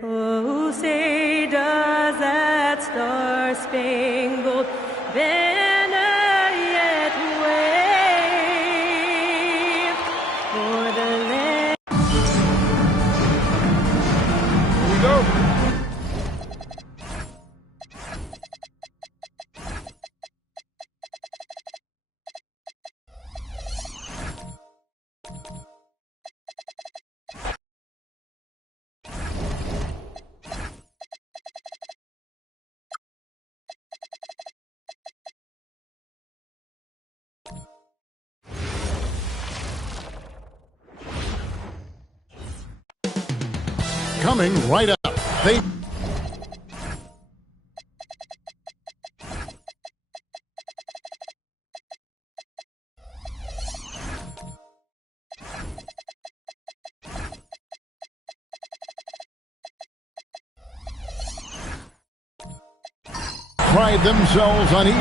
Oh, say does that star-spangled banner yet wave for the land? Here we go. Coming right up. They pride themselves on each.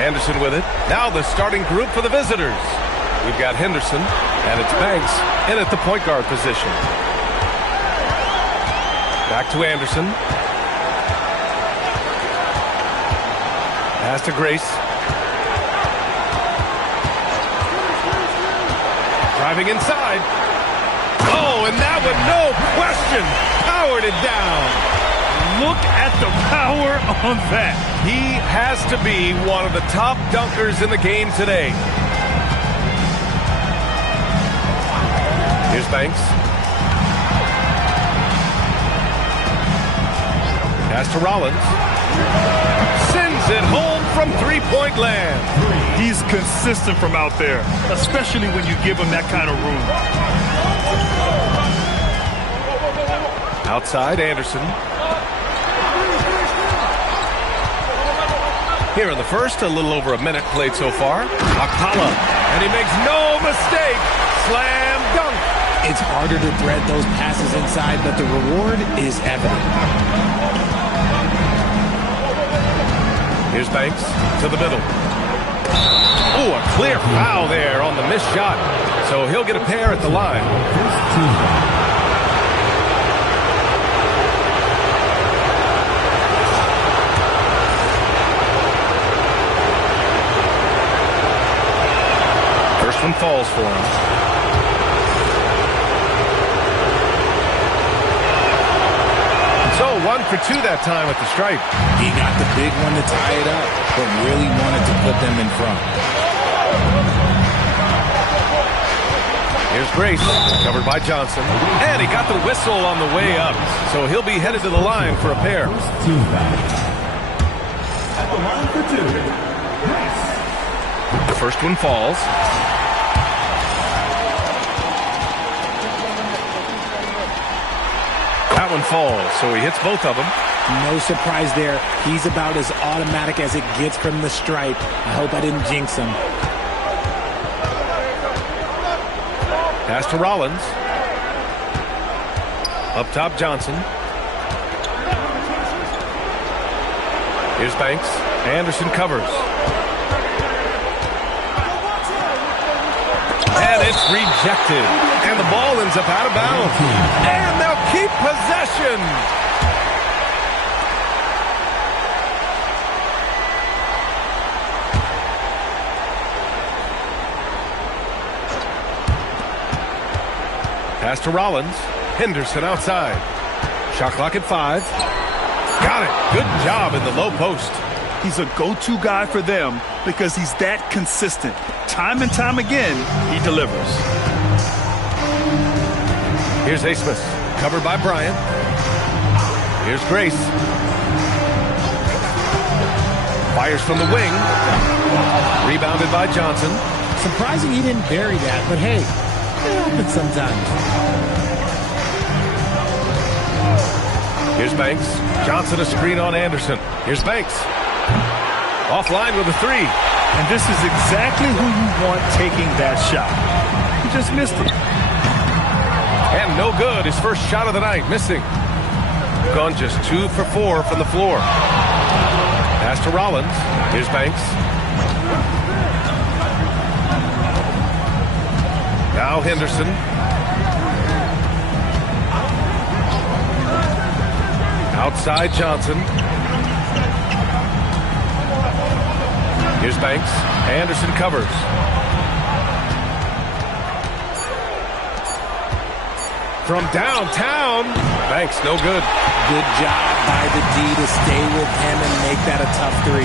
Henderson with it. Now the starting group for the visitors. We've got Henderson, and it's Banks in at the point guard position. Back to Anderson. Pass to Grace. Driving inside. Oh, and that one, no question, powered it down. Look at the power on that. He has to be one of the top dunkers in the game today. Here's Banks. Pass to Rollins. Sends it home from three-point land. He's consistent from out there, especially when you give him that kind of room. Outside, Anderson. Here in the first, a little over a minute played so far. Alcala, and he makes no mistake. Slam dunk. It's harder to thread those passes inside, but the reward is evident. Here's Banks to the middle. Oh, a clear foul there on the missed shot. So he'll get a pair at the line. First one falls for him. So 1 for 2 that time at the stripe. He got the big one to tie it up, but really wanted to put them in front. Here's Grace, covered by Johnson. And he got the whistle on the way up. So he'll be headed to the line for a pair. At the line for 2, Grace. The first one falls. That one falls, so he hits both of them. No surprise there. He's about as automatic as it gets from the stripe. I hope I didn't jinx him. Pass to Rollins. Up top, Johnson. Here's Banks. Anderson covers. And it's rejected. And the ball ends up out of bounds. And they'll keep possession. Pass to Rollins. Henderson outside. Shot clock at 5. Got it. Good job in the low post. He's a go-to guy for them because he's that consistent. Time and time again, he delivers. Here's Asmus, covered by Bryant. Here's Grace. Fires from the wing. Rebounded by Johnson. Surprising he didn't bury that, but hey, it happens sometimes. Here's Banks. Johnson a screen on Anderson. Here's Banks. Offline with a 3. And this is exactly who you want taking that shot. He just missed it. And no good. His first shot of the night, missing. Gone just 2 for 4 from the floor. Pass to Rollins. Here's Banks. Now Henderson. Outside Johnson. Here's Banks. Anderson covers. From downtown. Banks, no good. Good job by the D to stay with him and make that a tough 3.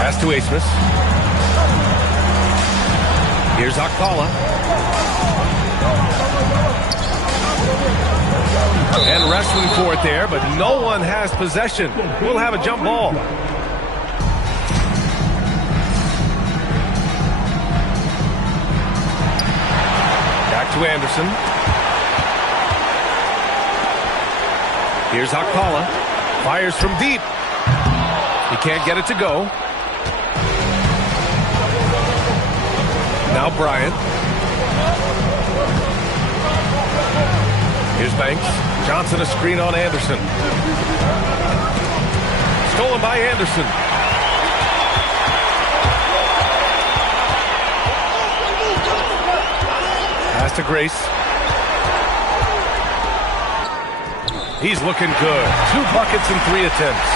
Pass to Asmus. Here's Okpala. And wrestling for it there, but no one has possession. We'll have a jump ball. Back to Anderson. Here's Okpala. Fires from deep. He can't get it to go. Now Bryant. Here's Banks. Johnson a screen on Anderson. Stolen by Anderson. Pass to Grace. He's looking good. 2 buckets and 3 attempts.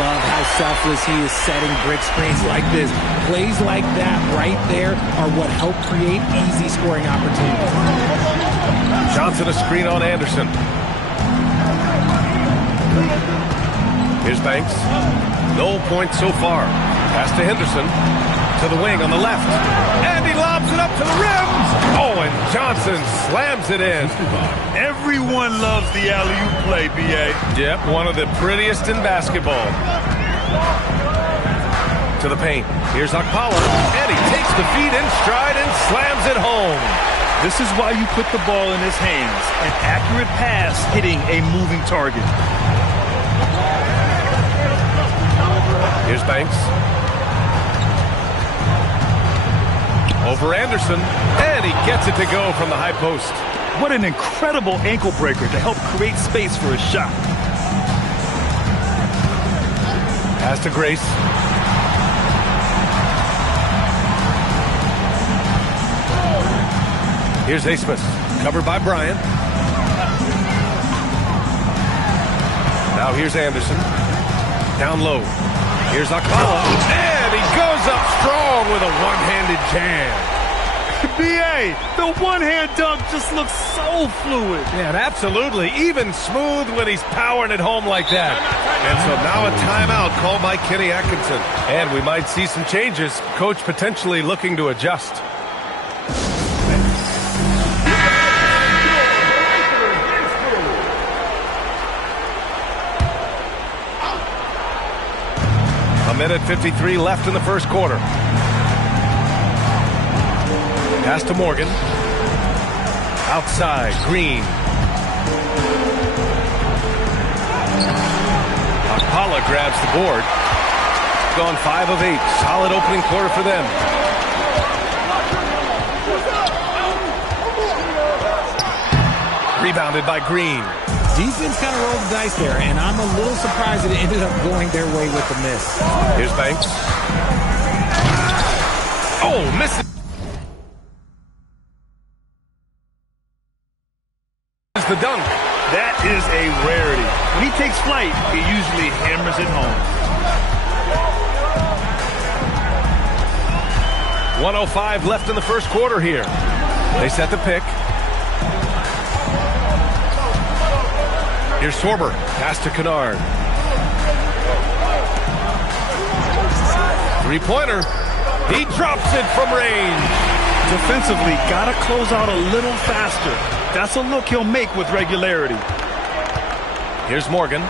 Love how selfless he is setting brick screens like this. Plays like that right there are what help create easy scoring opportunities. Johnson a screen on Anderson. Here's Banks. No points so far. Pass to Henderson. To the wing on the left. And he lobs it up to the rim. Oh, and Johnson slams it in. Everyone loves the alley-oop play, B.A. Yep, one of the prettiest in basketball. To the paint. Here's Okpala. And he takes the feet in stride and slams it home. This is why you put the ball in his hands. An accurate pass hitting a moving target. Here's Banks. Over Anderson. And he gets it to go from the high post. What an incredible ankle breaker to help create space for a shot. Pass to Grace. Here's Asmus, covered by Bryant. Now here's Anderson. Down low. Here's Okpala. And he goes up strong with a one-handed jam. B.A., the one-hand dunk just looks so fluid. Yeah, and absolutely. Even smooth when he's powering it home like that. And so now a timeout called by Kenny Atkinson. And we might see some changes. Coach potentially looking to adjust. A minute 53 left in the first quarter. Pass to Morgan. Outside, Green. Akpala grabs the board. Gone 5 of 8. Solid opening quarter for them. Rebounded by Green. Defense kind of rolled the dice there, and I'm a little surprised that it ended up going their way with the miss. Here's Banks. Oh, misses. The dunk. That is a rarity. When he takes flight, he usually hammers it home. 1:05 left in the first quarter here. They set the pick. Here's Sorber. Pass to Kennard. Three-pointer. He drops it from range. Defensively, got to close out a little faster. That's a look he'll make with regularity. Here's Morgan.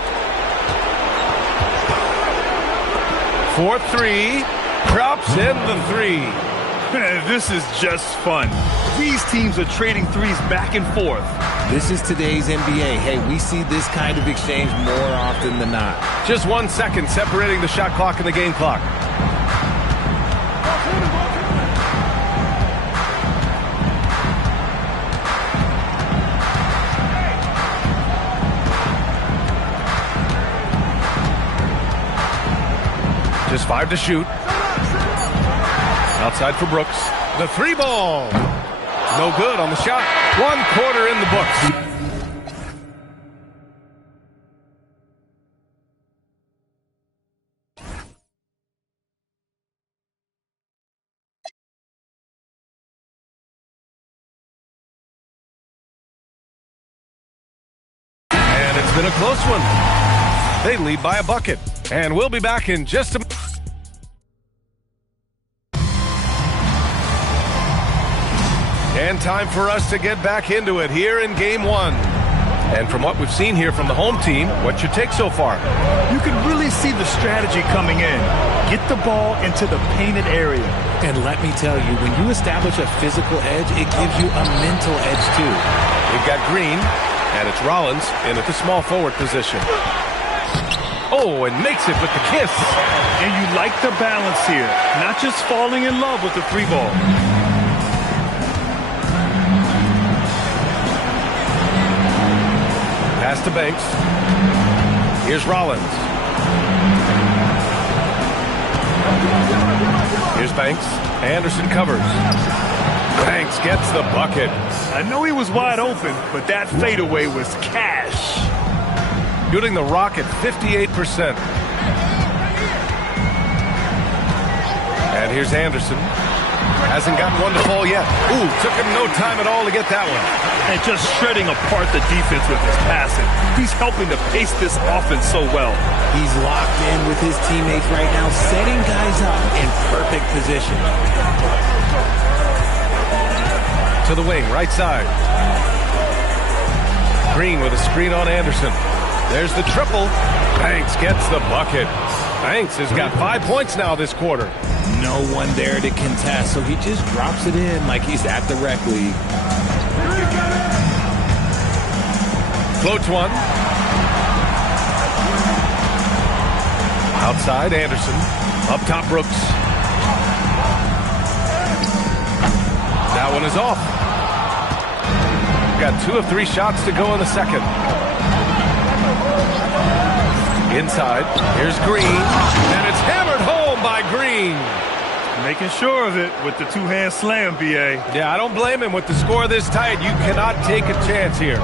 4-3. Drops in the three. This is just fun. These teams are trading threes back and forth. This is today's NBA. Hey, we see this kind of exchange more often than not. Just 1 second separating the shot clock and the game clock. Just 5 to shoot. Outside for Brooks. The three ball. No good on the shot. 1 quarter in the books. And it's been a close one. They lead by a bucket. And we'll be back in just a minute. And time for us to get back into it here in Game 1. And from what we've seen here from the home team, what's your take so far? You can really see the strategy coming in. Get the ball into the painted area. And let me tell you, when you establish a physical edge, it gives you a mental edge too. We've got Green, and it's Rollins in at the small forward position. Oh, and makes it with the kiss. And you like the balance here. Not just falling in love with the three ball. Pass to Banks. Here's Rollins. Here's Banks. Anderson covers. Banks gets the bucket. I know he was wide open, but that fadeaway was cash. Shooting the Rocket 58%. And here's Anderson. Hasn't gotten one to fall yet. Ooh, took him no time at all to get that one. And just shredding apart the defense with his passing. He's helping to pace this offense so well. He's locked in with his teammates right now, setting guys up in perfect position. To the wing, right side. Green with a screen on Anderson. There's the triple. Banks gets the bucket. Banks has got 5 points now this quarter. No one there to contest, so he just drops it in like he's at the rec league. Floats one. Outside, Anderson. Up top, Brooks. That one is off. Got 2 of 3 shots to go in the second. Inside, here's Green, and it's hammered home by Green. Making sure of it with the two-hand slam, B.A. Yeah, I don't blame him with the score this tight. You cannot take a chance here.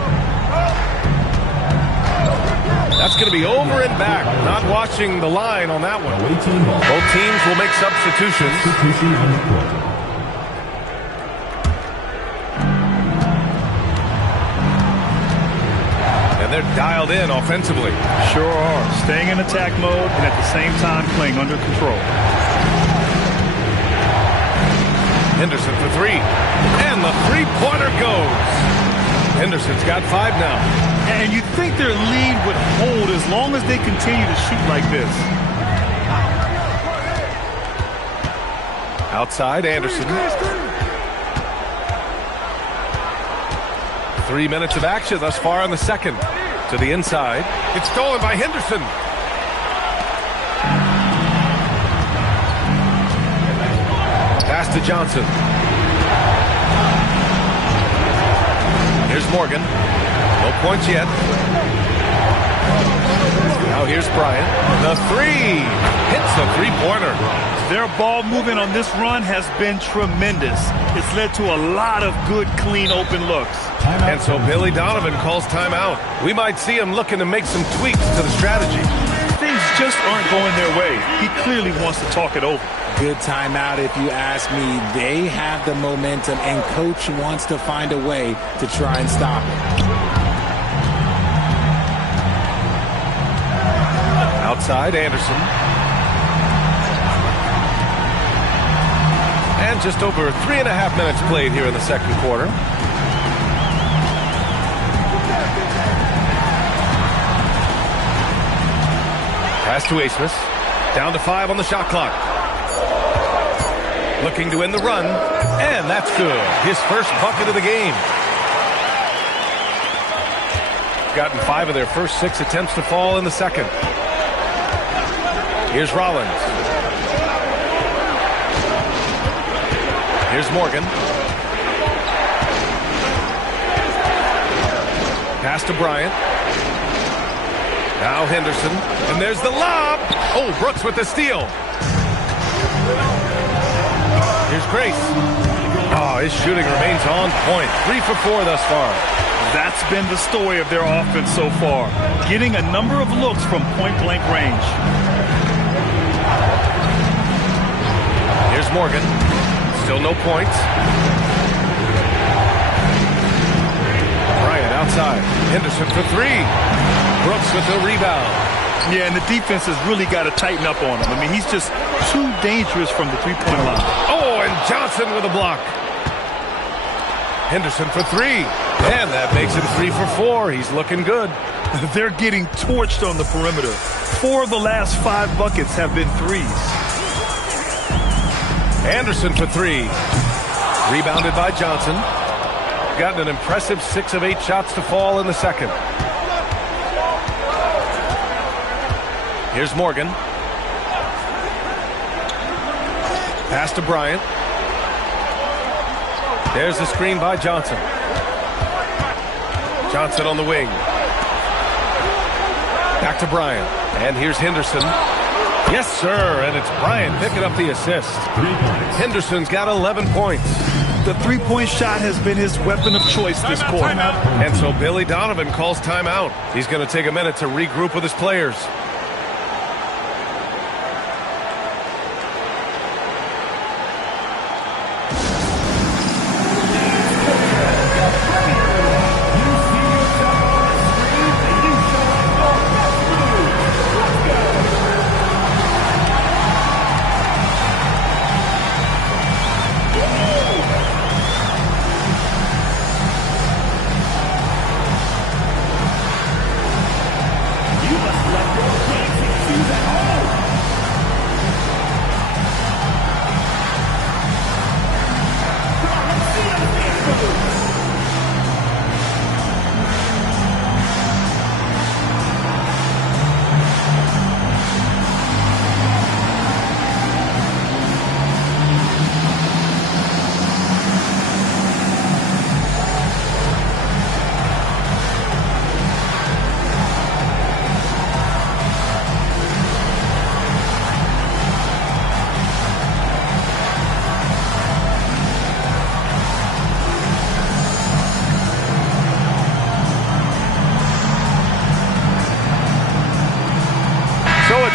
That's going to be over and back. Not watching the line on that one. Both teams will make substitutions. they're dialed in offensively. Sure are. Staying in attack mode and at the same time playing under control. Henderson for three. And the three-pointer goes. Henderson's got 5 now. And you think their lead would hold as long as they continue to shoot like this. Outside, Anderson. 3 minutes of action thus far in the second. To the inside. It's stolen by Henderson. Pass to Johnson. Here's Morgan. No points yet. Now here's Bryant. The three. Hits a three-pointer. Their ball movement on this run has been tremendous. It's led to a lot of good, clean, open looks. And so Billy Donovan calls timeout. We might see him looking to make some tweaks to the strategy. Things just aren't going their way. He clearly wants to talk it over. Good timeout if you ask me. They have the momentum, and coach wants to find a way to try and stop it. Outside, Anderson. And just over 3.5 minutes played here in the second quarter. Pass to Asmus. Down to 5 on the shot clock. Looking to end the run. And that's good. His first bucket of the game. Gotten 5 of their first 6 attempts to fall in the second. Here's Rollins. Here's Morgan. Pass to Bryant. Now Henderson. And there's the lob. Oh, Brooks with the steal. Here's Grace. Oh, his shooting remains on point. 3 for 4 thus far. That's been the story of their offense so far. Getting a number of looks from point-blank range. Here's Morgan. Still no points. Bryant outside. Henderson for 3. Brooks with the rebound. Yeah, and the defense has really got to tighten up on him. I mean, he's just too dangerous from the three-point line. Oh, and Johnson with a block. Henderson for 3. And that makes him 3 for 4. He's looking good. They're getting torched on the perimeter. 4 of the last 5 buckets have been threes. Anderson for 3. Rebounded by Johnson. Gotten an impressive 6 of 8 shots to fall in the second. Here's Morgan. Pass to Bryant. There's the screen by Johnson. Johnson on the wing. Back to Bryant. And here's Henderson. Yes, sir. And it's Bryant picking up the assist. Henderson's got 11 points. The three-point shot has been his weapon of choice this quarter. And so Billy Donovan calls timeout. He's going to take a minute to regroup with his players.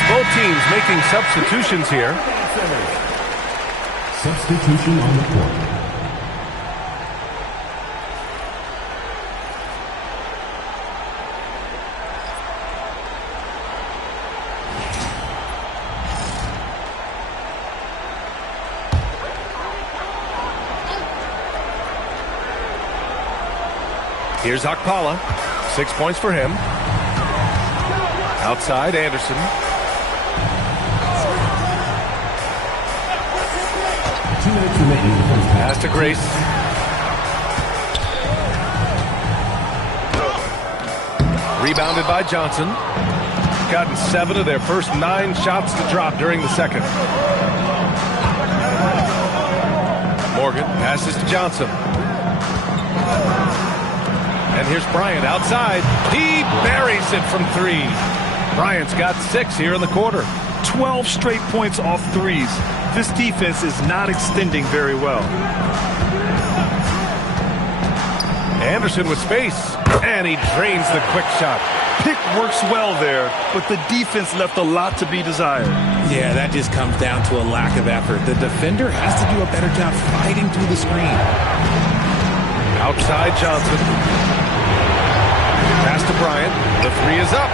Both teams making substitutions here. Substitution on the court. Here's Okpala. 6 points for him. Outside, Anderson. 2 minutes remaining in the first half. Pass to Grace. Rebounded by Johnson. Gotten 7 of their first 9 shots to drop during the second. Morgan passes to Johnson. And here's Bryant outside. He buries it from 3. Bryant's got 6 here in the quarter. 12 straight points off threes. This defense is not extending very well. Anderson with space. And he drains the quick shot. Pick works well there, but the defense left a lot to be desired. Yeah, that just comes down to a lack of effort. The defender has to do a better job fighting through the screen. Outside Johnson. Pass to Bryant. The 3 is up.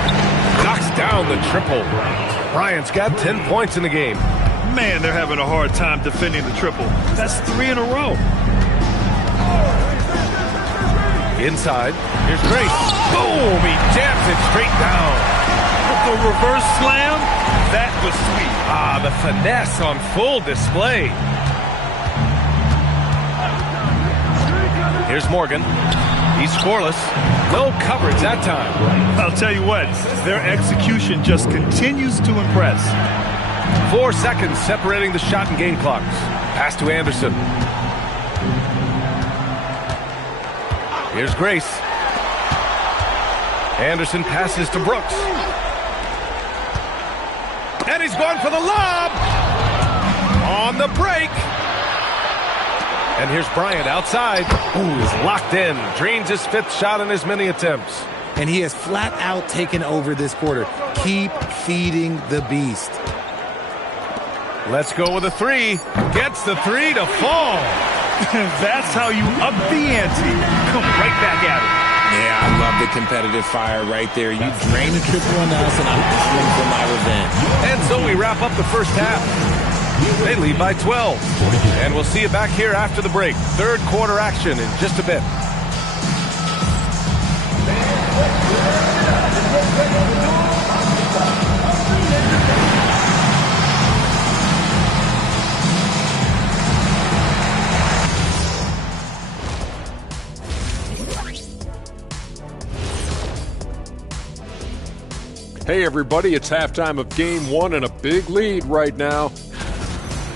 Knocks down the triple. Bryant's got 10 points in the game. Man, they're having a hard time defending the triple. That's 3 in a row. Inside. Here's Grace. Boom! He jams it straight down. The reverse slam, that was sweet. Ah, the finesse on full display. Here's Morgan. He's scoreless. No coverage that time. I'll tell you what, their execution just continues to impress. 4 seconds separating the shot and game clocks. Pass to Anderson. Here's Grace. Anderson passes to Brooks. And he's going for the lob. On the break. And here's Bryant outside. Ooh, he's locked in. Drains his 5th shot in as many attempts. And he has flat out taken over this quarter. Keep feeding the beast. Let's go with a 3. Gets the 3 to fall. That's how you up the ante. Come right back at it. Yeah, I love the competitive fire right there. You drain the triple on us, and I'm coming for my revenge. And so we wrap up the first half. They lead by 12. And we'll see you back here after the break. 3rd quarter action in just a bit. Hey everybody, it's halftime of game 1 and a big lead right now.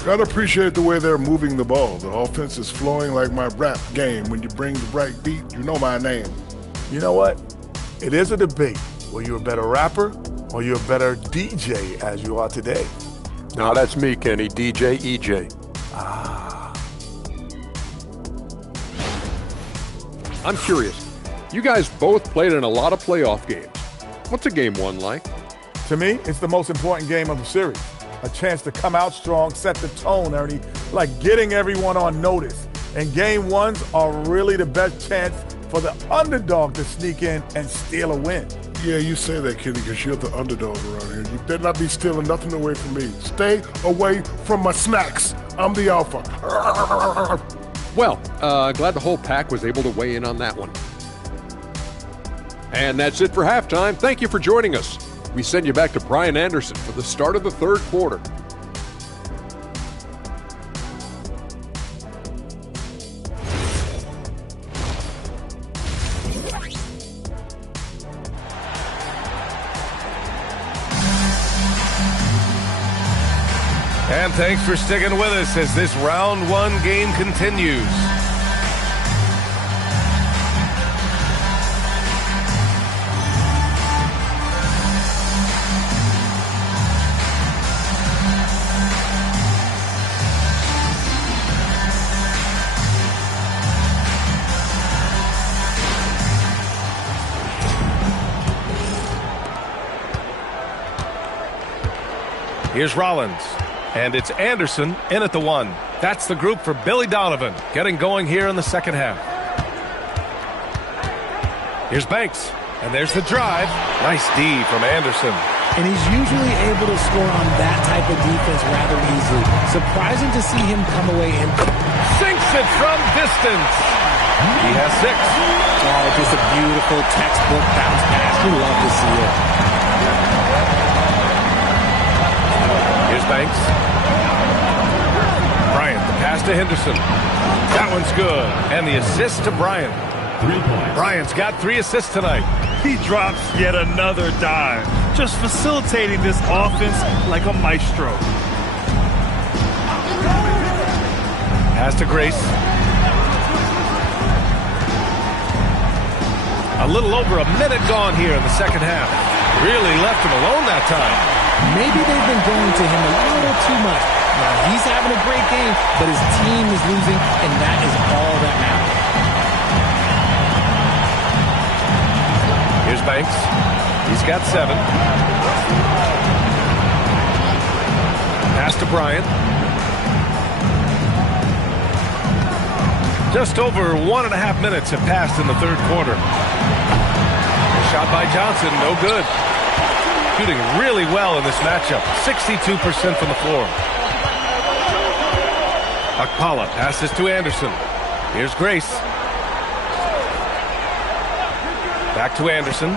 Gotta appreciate the way they're moving the ball. The offense is flowing like my rap game. When you bring the right beat, you know my name. You know what? It is a debate. Were you a better rapper or you a better DJ as you are today? No, that's me, Kenny, DJ EJ. I'm curious. You guys both played in a lot of playoff games. What's a game 1 like? To me, it's the most important game of the series. A chance to come out strong, set the tone, Ernie, like getting everyone on notice. And game 1s are really the best chance for the underdog to sneak in and steal a win. Yeah, you say that, Kenny, because you're the underdog around here. You better not be stealing nothing away from me. Stay away from my snacks. I'm the alpha. Well, glad the whole pack was able to weigh in on that one. And that's it for halftime. Thank you for joining us. We send you back to Brian Anderson for the start of the 3rd quarter. And thanks for sticking with us as this round 1 game continues. Here's Rollins, and it's Anderson in at the 1. That's the group for Billy Donovan, getting going here in the second half. Here's Banks. And there's the drive. Nice D from Anderson. And he's usually able to score on that type of defense rather easily. Surprising to see him come away and sinks it from distance. He has 6. Oh, just a beautiful textbook bounce pass. You love to see it. Here's Banks. Bryant, the pass to Henderson. That one's good. And the assist to Bryant. 3 points. Bryant's got 3 assists tonight. He drops yet another dime, just facilitating this offense like a maestro. Pass to Grace. A little over a minute gone here in the second half. Really left him alone that time. Maybe they've been going to him a little too much. Now, he's having a great game, but his team is losing, and that is all that matters. Here's Banks. He's got 7. Pass to Bryant. Just over 1.5 minutes have passed in the third quarter. Shot by Johnson, no good. Shooting really well in this matchup. 62% from the floor. Akpala passes to Anderson. Here's Grace. Back to Anderson.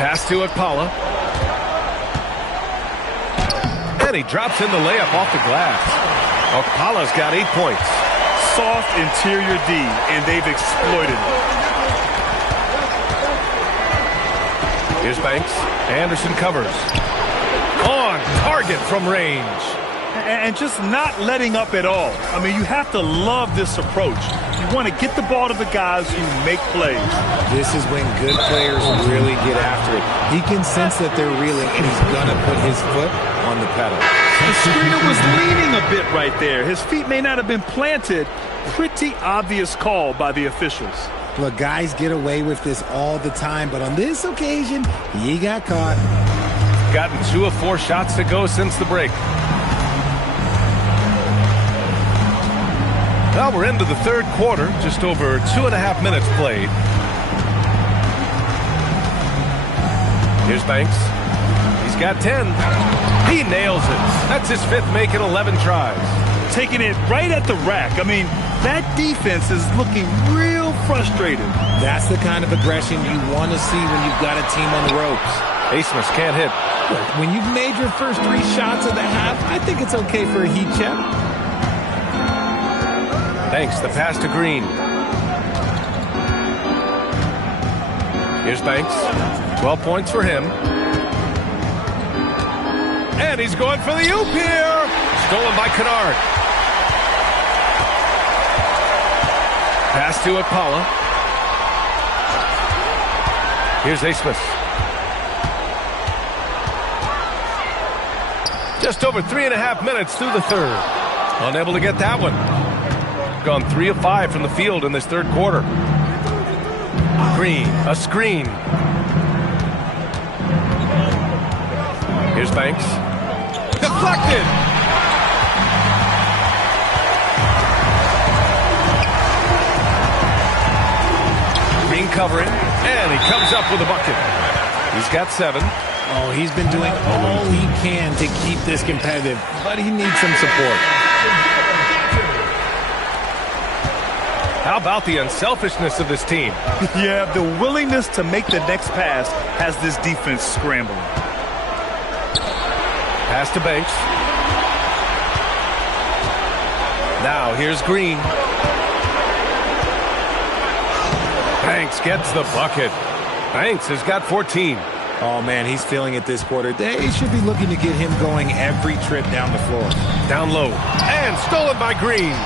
Pass to Akpala. And he drops in the layup off the glass. Akpala's got 8 points. Soft interior D, and they've exploited it. Here's Banks. Anderson covers. On target from range. And just not letting up at all. I mean, you have to love this approach. You want to get the ball to the guys who make plays. This is when good players really get after it. He can sense that they're reeling, and he's going to put his foot on the pedal. The screener was leaning a bit right there. His feet may not have been planted. Pretty obvious call by the officials. Look, guys get away with this all the time, but on this occasion, he got caught. Gotten 2 of 4 shots to go since the break. Well, we're into the third quarter. Just over 2.5 minutes played. Here's Banks. He's got 10. He nails it. That's his 5th make in 11 tries. Taking it right at the rack. I mean, that defense is looking real frustrated. That's the kind of aggression you want to see when you've got a team on the ropes. Asmus can't hit. Look, when you've made your first 3 shots of the half, I think it's okay for a heat check. Banks, the pass to Green. Here's Banks. 12 points for him. And he's going for the oop here. Stolen by Kennard. Pass to Akpala. Here's Asmus. Just over 3.5 minutes through the third. Unable to get that one. Gone 3 of 5 from the field in this third quarter. Green, a screen. Here's Banks. Deflected! Green covering, and he comes up with a bucket. He's got 7. Oh, he's been doing all he can to keep this competitive, but he needs some support. How about the unselfishness of this team? Yeah, the willingness to make the next pass has this defense scrambling. Pass to Banks. Now here's Green. Banks gets the bucket. Banks has got 14. Oh, man, he's feeling it this quarter. They should be looking to get him going every trip down the floor. Down low. And stolen by Green.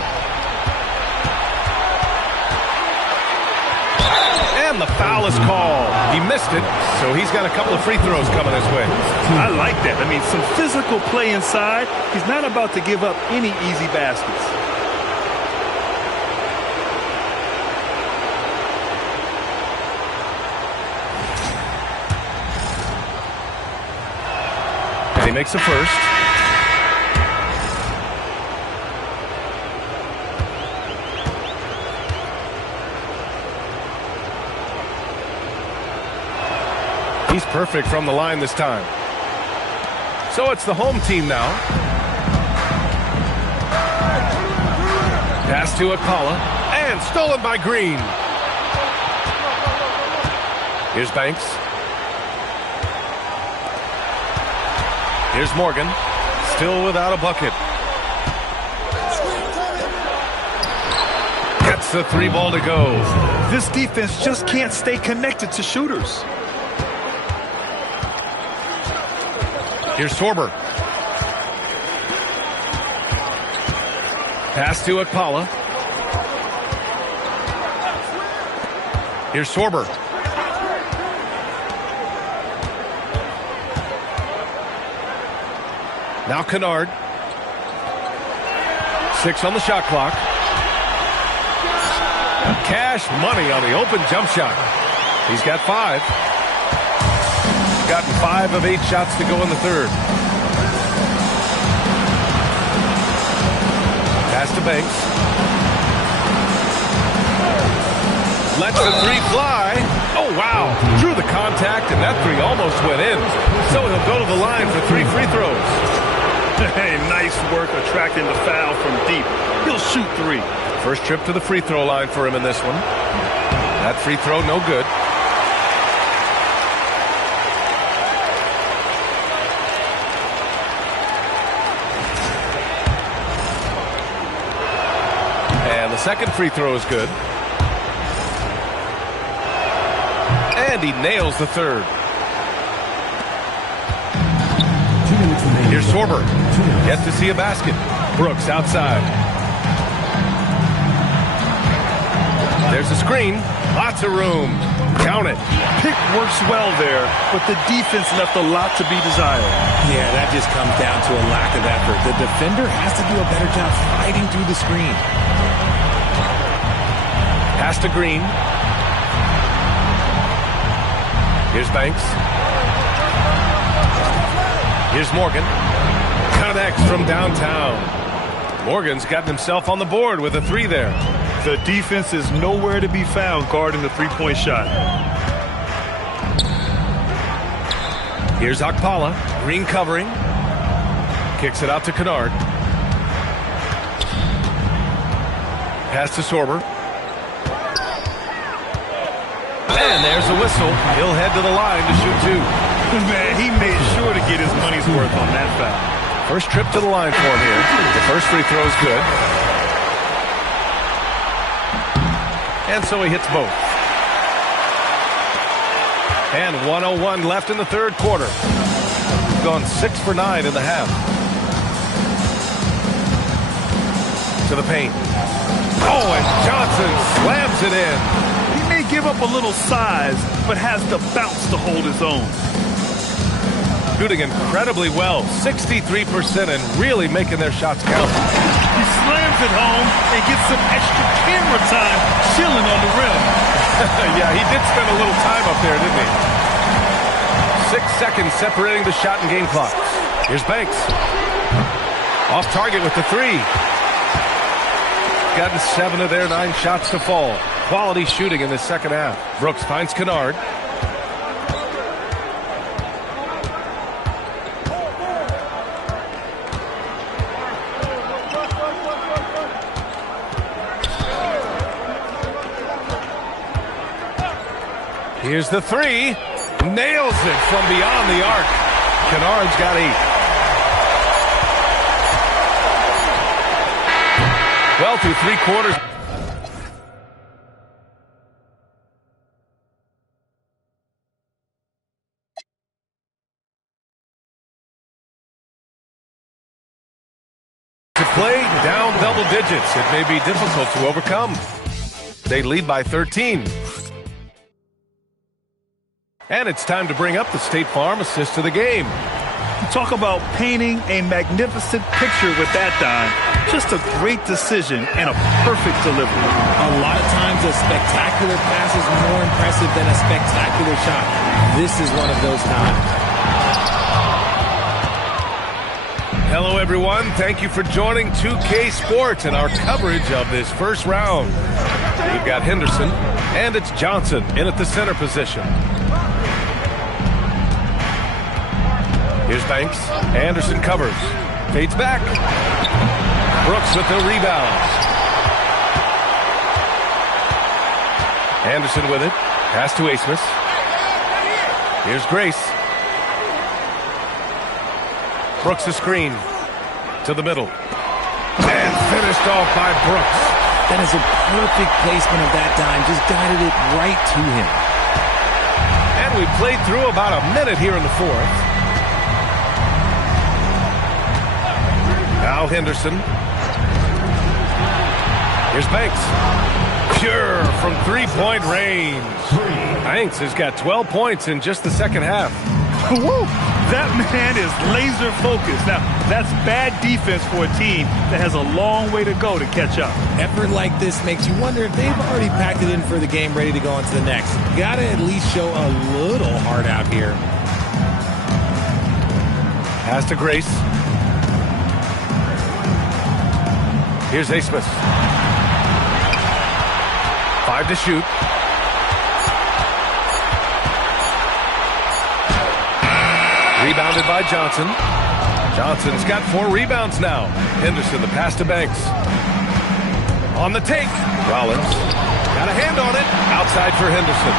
And the foul is called. He missed it, so he's got a couple of free throws coming his way. I like that. I mean, some physical play inside. He's not about to give up any easy baskets. And he makes the first. He's perfect from the line this time. So it's the home team now. Pass to Akala, and stolen by Green. Here's Banks. Here's Morgan, still without a bucket. Gets the 3 ball to go. This defense just can't stay connected to shooters. Here's Sorber. Pass to Akala. Here's Sorber. Now Kennard. 6 on the shot clock. Cash money on the open jump shot. He's got 5. Gotten 5 of 8 shots to go in the third. Pass to Banks. Lets the 3 fly. Oh, wow. Drew the contact, and that 3 almost went in. So he'll go to the line for 3 free throws. Hey, nice work attracting the foul from deep. He'll shoot 3. First trip to the free throw line for him in this one. That free throw, no good. And the second free throw is good. And he nails the third. Here's Sorber. Yet to see a basket. Brooks outside. There's a screen. Lots of room. Count it. Pick works well there, but the defense left a lot to be desired. Yeah, that just comes down to a lack of effort. The defender has to do a better job fighting through the screen. Pass to Green. Here's Banks. Here's Morgan. Connects from downtown. Morgan's gotten himself on the board with a 3 there. The defense is nowhere to be found guarding the three-point shot. Here's Akpala. Green covering. Kicks it out to Kennard. Pass to Sorber. And there's a whistle. He'll head to the line to shoot 2. Man, he made sure to get his money's worth on that foul. First trip to the line for him here. The first free throw is good. And so he hits both. And 1:01 left in the third quarter. He's gone 6 for 9 in the half. To the paint. Oh, and Johnson slams it in. He may give up a little size, but has the bounce to hold his own. Shooting incredibly well, 63%, and really making their shots count. He slams it home and gets some extra camera time chilling on the rim. Yeah, he did spend a little time up there, didn't he? 6 seconds separating the shot and game clock. Here's Banks. Off target with the 3. Gotten 7 of their 9 shots to fall. Quality shooting in the second half. Brooks finds Kennard. Here's the 3. Nails it from beyond the arc. Kennard's got 8. Well, through 3 quarters. To play down double digits, it may be difficult to overcome. They lead by 13. And it's time to bring up the State Farm assist to the game. Talk about painting a magnificent picture with that dime. Just a great decision and a perfect delivery. A lot of times a spectacular pass is more impressive than a spectacular shot. This is one of those times. Hello, everyone. Thank you for joining 2K Sports and our coverage of this first round. We've got Henderson, and it's Johnson in at the center position. Here's Banks. Anderson covers. Fades back. Brooks with the rebound. Anderson with it. Pass to Asmus. Here's Grace. Brooks a screen. To the middle. And finished off by Brooks. That is a perfect placement of that dime. Just guided it right to him. And we played through about a minute here in the fourth. Now Henderson. Here's Banks. Pure from three-point range. Banks has got 12 points in just the second half. Woo! That man is laser focused. Now, that's bad defense for a team that has a long way to go to catch up. Effort like this makes you wonder if they've already packed it in for the game, ready to go on to the next. Gotta at least show a little heart out here. Pass to Grace. Here's Asmus. 5 to shoot. Rebounded by Johnson. Johnson's got 4 rebounds now. Henderson, the pass to Banks. On the take. Rollins got a hand on it. Outside for Henderson.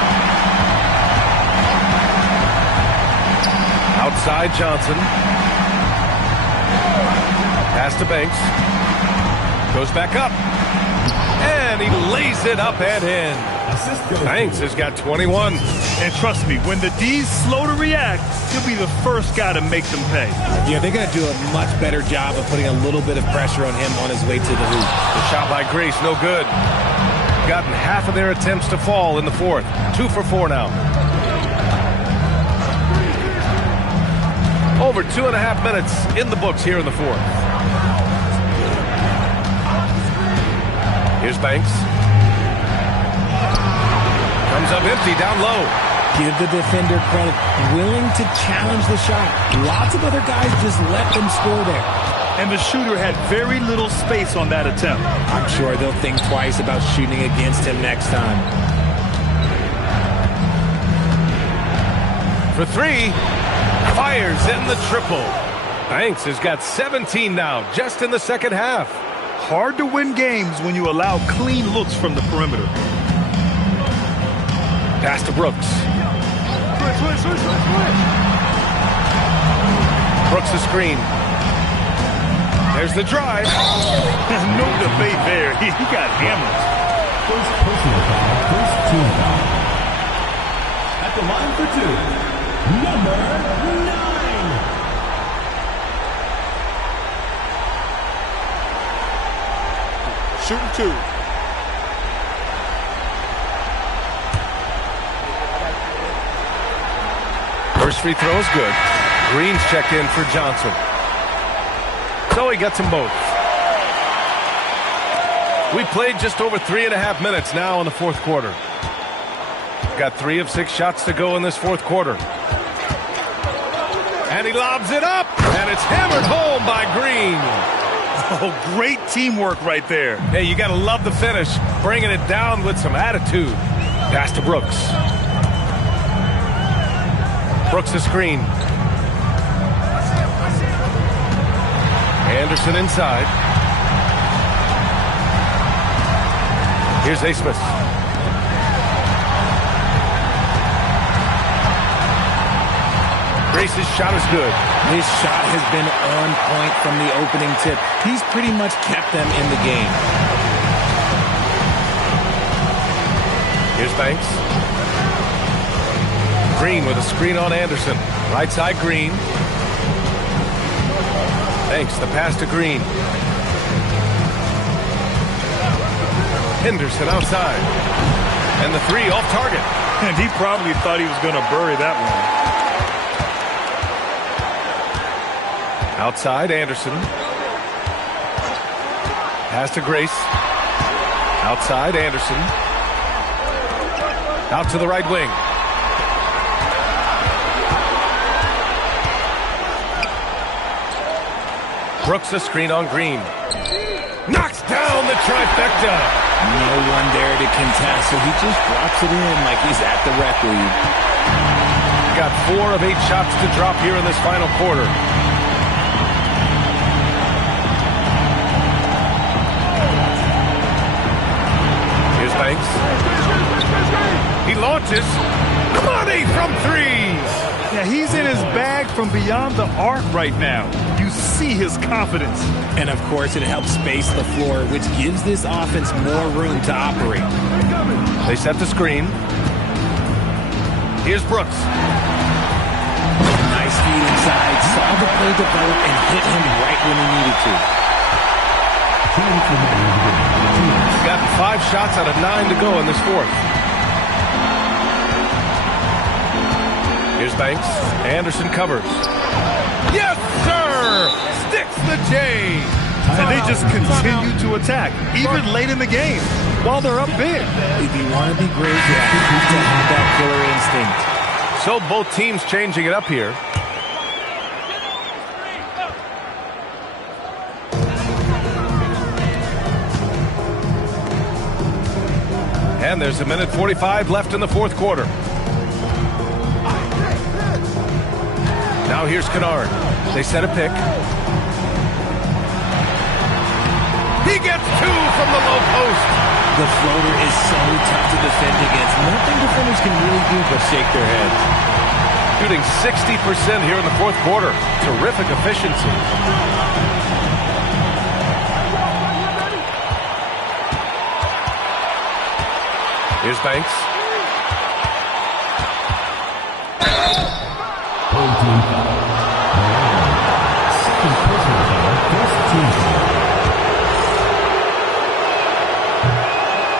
Outside Johnson. Pass to Banks. Goes back up. And he lays it up and in. Banks has got 21. And trust me, when the D's slow to react, he'll be the first guy to make them pay. Yeah, they're going to do a much better job of putting a little bit of pressure on him on his way to the hoop. The shot by Grace, no good. Gotten half of their attempts to fall in the fourth. 2 for 4 now. Over 2.5 minutes in the books here in the fourth. Here's Banks. Comes up empty, down low. Give the defender credit. Willing to challenge the shot. Lots of other guys just let them score there. And the shooter had very little space on that attempt. I'm sure they'll think twice about shooting against him next time. For 3. Fires in the triple. Banks has got 17 now, just in the second half. Hard to win games when you allow clean looks from the perimeter. Pass to Brooks. Brooks the screen. There's the drive. No debate there. He got hammered. First personal foul, first team foul. At the line for 2, number 9. Shooting 2. First free throw is good. Green's checked in for Johnson. So he gets them both. We played just over 3.5 minutes now in the fourth quarter. Got 3 of 6 shots to go in this fourth quarter. And he lobs it up, and it's hammered home by Green. Oh, great teamwork right there. Hey, you got to love the finish, bringing it down with some attitude. Pass to Brooks. Brooks the screen. Anderson inside. Here's Asmus. Grace's shot is good. His shot has been on point from the opening tip. He's pretty much kept them in the game. Here's Banks. Green with a screen on Anderson. Right side Green. Banks the pass to Green. Henderson outside. And the 3 off target. And he probably thought he was going to bury that one. Outside Anderson. Pass to Grace. Outside Anderson. Out to the right wing. Brooks a screen on Green. Knocks down the trifecta. No one there to contest, so he just drops it in like he's at the rec league. They've got 4 of 8 shots to drop here in this final quarter. Here's Banks. He launches. Money from 3. Yeah, he's in his bag from beyond the arc right now. You see his confidence. And, of course, it helps space the floor, which gives this offense more room to operate. They set the screen. Here's Brooks. Nice feed inside. Saw the play develop and hit him right when he needed to. He's gotten 5 shots out of 9 to go in this fourth. Here's Banks. Anderson covers. Yes, sir! Sticks the J. And they just continue to attack, even late in the game, while they're up big. If you want to be great, you have to have that killer instinct. So both teams changing it up here. And there's 1:45 left in the fourth quarter. Now here's Kennard. They set a pick. He gets 2 from the low post. The floater is so tough to defend against. Nothing defenders can really do but shake their heads. Shooting 60% here in the fourth quarter. Terrific efficiency. Here's Banks.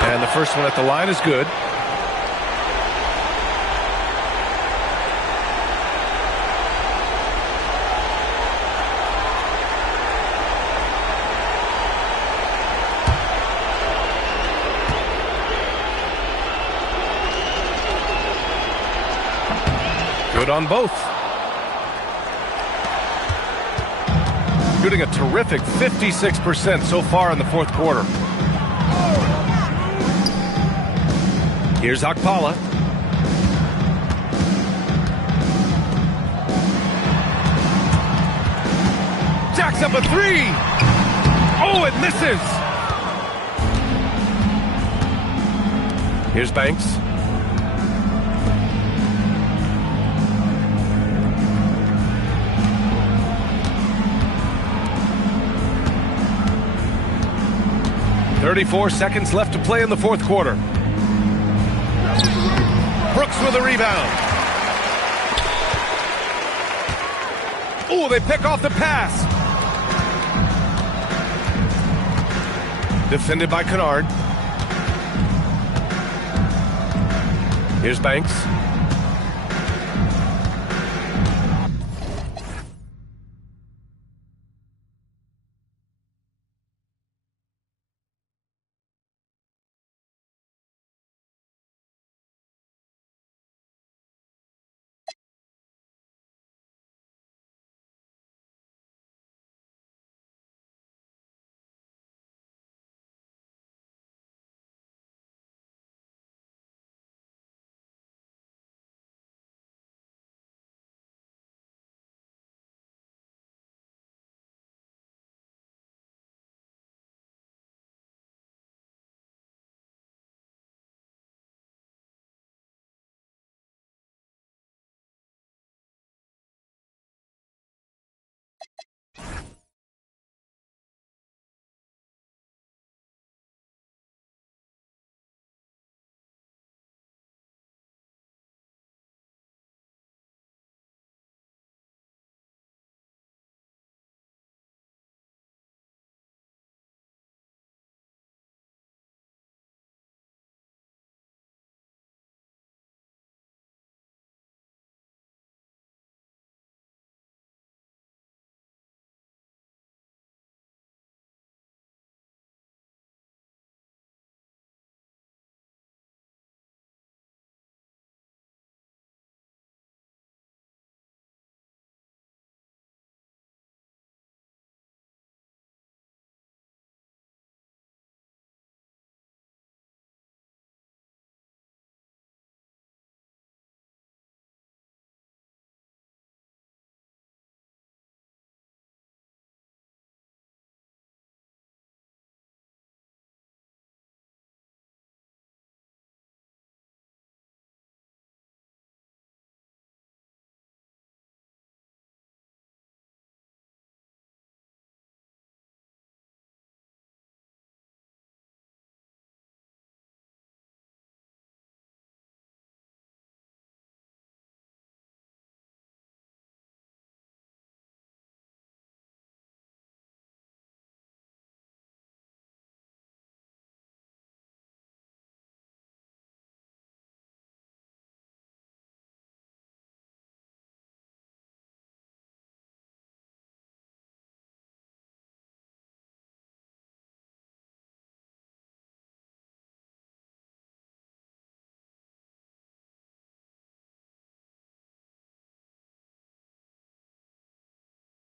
And the first one at the line is good. Good on both. Shooting a terrific 56% so far in the fourth quarter. Here's Okpala. Jacks up a 3. Oh, it misses. Here's Banks. .34 seconds left to play in the fourth quarter. Brooks with a rebound. Oh, they pick off the pass. Defended by Kennard. Here's Banks.